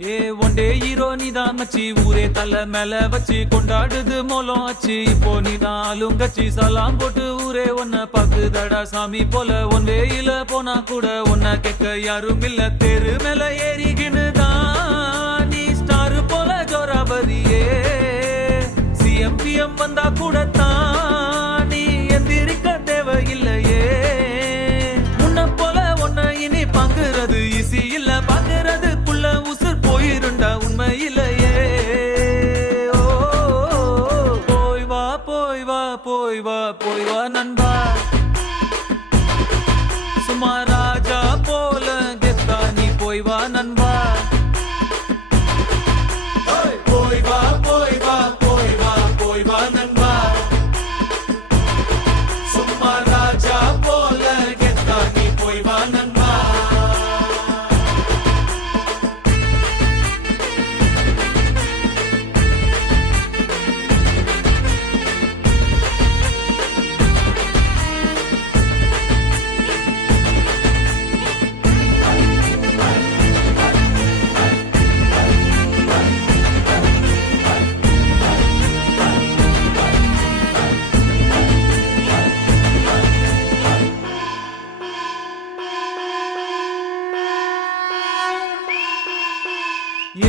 ஏ one day hero நீதான் மச்சி, ஊரே தலை மேல வச்சு கொண்டாடுது மோலம் ஆச்சு. இப்போ நீதான் ஆளுங்கச்சி, சலாம் போட்டு ஊரே ஒன்ன பாக்குதடா சாமி போல. ஒன் வேயில போனா கூட ஒன்ன கேட்க யாரும் இல்ல. தெரு மேல ஏறிக்கினுதான் நீ ஸ்டார் போல ஜோராபதியே. சிஎம் வந்தா கூட தான் நீ எந்திரிக்க தேவையில்லையே. முன்ன போல ஒன்ன இனி பாக்குறது ஈசி இல்ல, பாக்குறதுக்குள்ள உசுர் போயிருண்டா உண்மையிலேயே. போய் வா போய் வா போய் வா போய் வா நண்பா, சும்மா ராஜா போல கெத்தா நீ போய் வா நண்பா. போய் வா போய் வா போய் வா போய் வா நண்பா, சும்மா ராஜா போல கெத்தா நீ போய் வா நண்பா.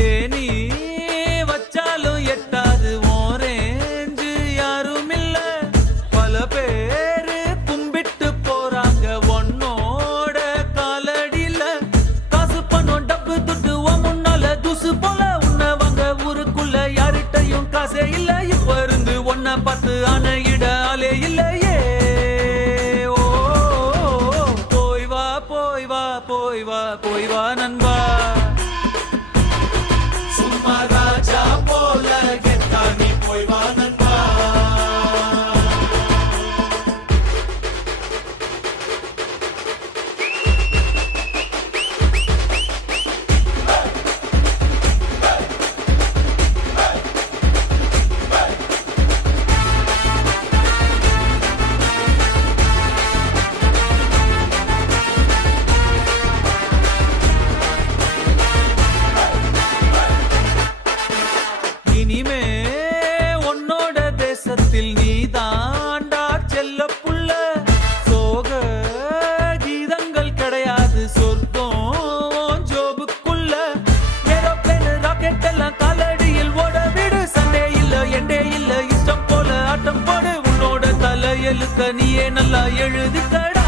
ஏனி வச்சாலும் எட்டாது ஓரேஞ்சு யாரும் இல்ல. பல பேரு கும்பிட்டு போறாங்க ஒன்னோட காலடியில. காசு பணம் டப்பு துட்டு முன்னால துசு போல உன்னவங்க ஊருக்குள்ள யார்கிட்டையும் காசே இல்ல. இப்ப இருந்து ஒன்ன பார்த்து அணையிட ஆளே இல்லையே. ஓ போய் வா போய் வா போய் வா போய் வா நண்பா, சும்மா ராஜா போல கெத்தா நீ போய் வா நண்பா. இனிமே உன்னோட தேசத்தில் நீ தாண்டா செல்ல புள்ள. சோக கீதங்கள் கிடையாது சொர்க்கம் ஜோபுக்குள்ள. ஏரோப்ளேன் ராக்கெட் எல்லாம் காலடியில் ஓட விடு. சண்டே இல்ல எண்டே இல்ல, இஷ்டம் போல ஆட்டம் போடு. உன்னோட தலையெழுத்த நீயே நல்லா எழுதிக்கட.